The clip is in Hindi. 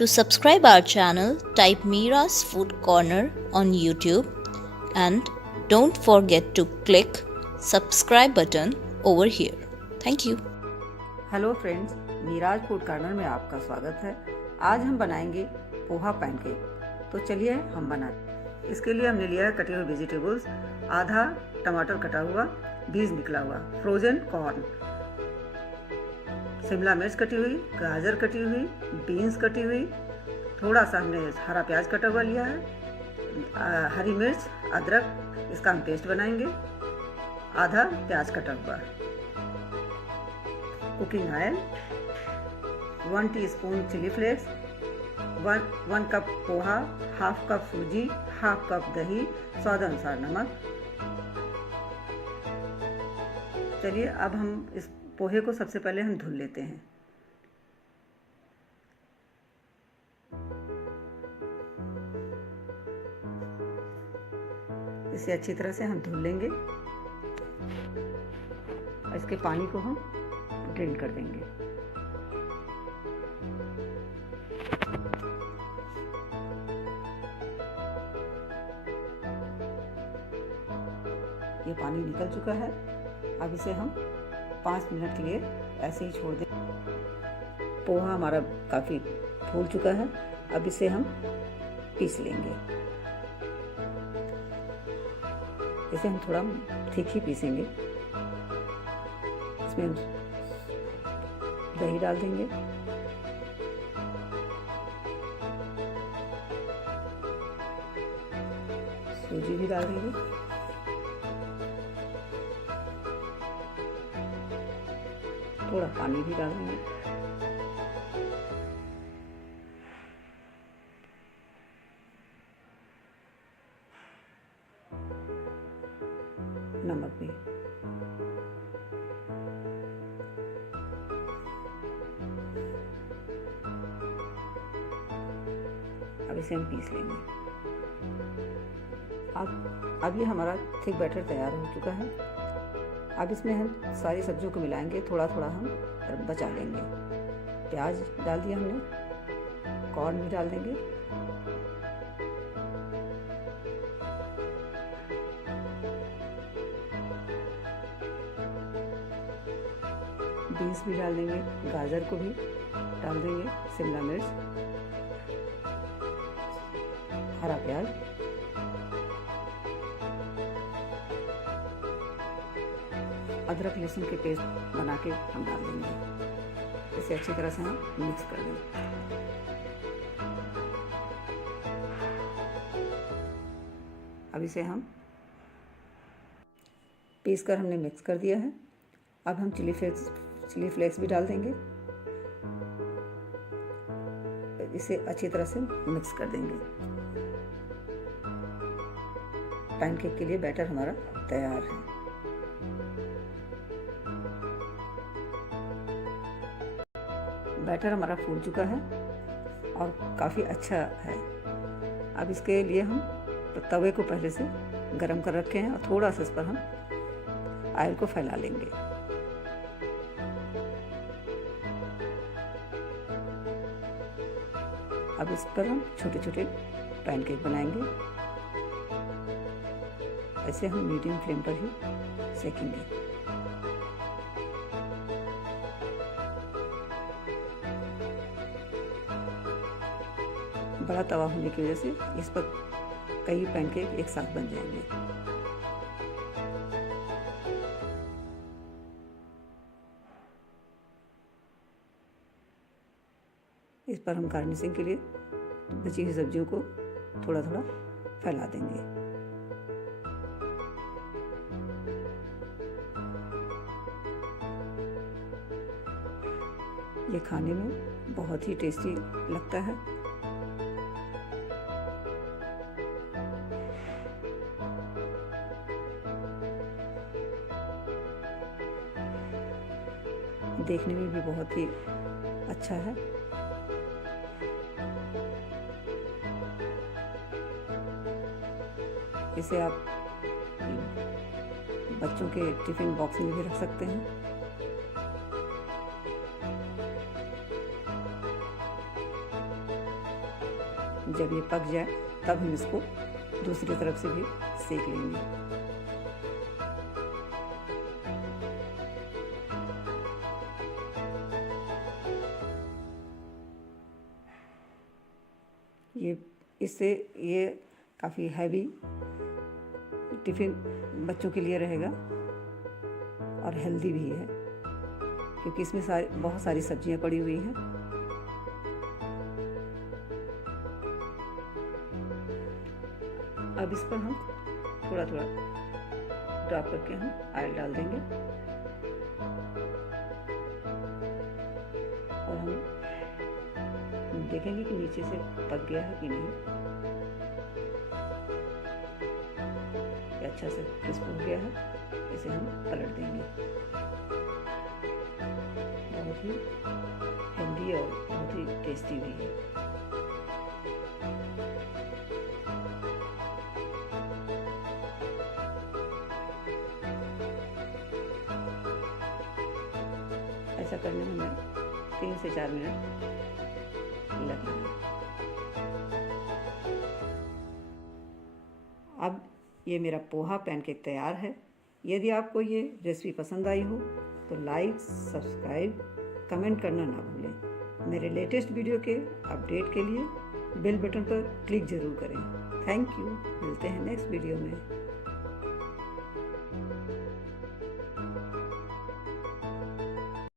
To subscribe our channel, type Mira's Food Corner on YouTube and don't forget to click subscribe button over here. Thank you. Hello friends, mirage food corner में आपका स्वागत है। आज हम बनाएंगे पोहा पैनकेक। तो चलिए हम बनाते। इसके लिए हमने लिया है कटे हुए वेजिटेबल्स, आधा टमाटर कटा हुआ, बीज निकला हुआ, फ्रोजन कॉर्न, शिमला मिर्च कटी हुई, गाजर कटी हुई, बीन्स कटी हुई, थोड़ा सा हमने हरा प्याज कटा हुआ लिया है, हरी मिर्च, अदरक, इसका हम पेस्ट बनाएंगे, आधा प्याज कटा हुआ, cooking oil, 1 teaspoon chili flakes, 1 cup poha, half cup सूजी, हाफ कप दही, स्वाद अनुसार नमक। चलिए अब हम इस पोहे को सबसे पहले हम धुल लेते हैं। इसे अच्छी तरह से हम धुल लेंगे और इसके पानी को हम ड्रेन कर देंगे। ये पानी निकल चुका है। अब इसे हम 5 मिनट के लिए ऐसे ही छोड़ दें। पोहा हमारा काफ़ी फूल चुका है। अब इसे हम पीस लेंगे। इसे हम थोड़ा ठीक ही पीसेंगे। इसमें हम दही डाल देंगे, सूजी भी डाल देंगे, थोड़ा पानी भी डाल देंगे, नमक भी। अब इसे हम पीस लेंगे। अब ये हमारा थिक बैटर तैयार हो चुका है। अब इसमें हम सारी सब्जियों को मिलाएंगे, थोड़ा थोड़ा हम बचा लेंगे। प्याज डाल दिया हमने, कॉर्न भी डाल देंगे, बीन्स भी डाल देंगे, गाजर को भी डाल देंगे, शिमला मिर्च, हरा प्याज, अदरक लहसुन के पेस्ट बना के हम डाल देंगे। इसे अच्छी तरह से हम मिक्स कर देंगे। अब इसे हम पीस कर हमने मिक्स कर दिया है। अब हम चिली फ्लेक्स भी डाल देंगे। इसे अच्छी तरह से मिक्स कर देंगे। पैनकेक के लिए बैटर हमारा तैयार है। बैटर हमारा फूल चुका है और काफ़ी अच्छा है। अब इसके लिए हम तवे को पहले से गरम कर रखे हैं और थोड़ा सा इस पर हम ऑयल को फैला लेंगे। अब इस पर हम छोटे छोटे पैनकेक बनाएंगे। ऐसे हम मीडियम फ्लेम पर ही सेकेंगे। बड़ा तवा होने की वजह से इस पर कई पैनकेक एक साथ बन जाएंगे। इस पर हम गार्निशिंग के लिए बची हुई सब्जियों को थोड़ा थोड़ा फैला देंगे। ये खाने में बहुत ही टेस्टी लगता है। देखने में भी बहुत ही अच्छा है। इसे आप बच्चों के टिफिन बॉक्स में भी रख सकते हैं। जब ये पक जाए तब हम इसको दूसरी तरफ से भी सेक लेंगे। इससे ये काफ़ी हैवी टिफ़िन बच्चों के लिए रहेगा और हेल्दी भी है, क्योंकि इसमें बहुत सारी सब्जियां पड़ी हुई हैं। अब इस पर हम थोड़ा थोड़ा ड्रॉप करके हम ऑयल डाल देंगे और हम देखेंगे कि नीचे से पक गया है कि नहीं। ये अच्छा से क्रिस्प हो गया है, इसे हम पलट देंगे। बहुत ही हेल्दी और बहुत ही टेस्टी भी है। ऐसा करने में हमें 3 से 4 मिनट लगेंगे। अब ये मेरा पोहा पैनकेक तैयार है। यदि आपको ये रेसिपी पसंद आई हो तो लाइक, सब्सक्राइब, कमेंट करना ना भूलें। मेरे लेटेस्ट वीडियो के अपडेट के लिए बेल बटन पर क्लिक ज़रूर करें। Thank you. मिलते हैं नेक्स्ट वीडियो में।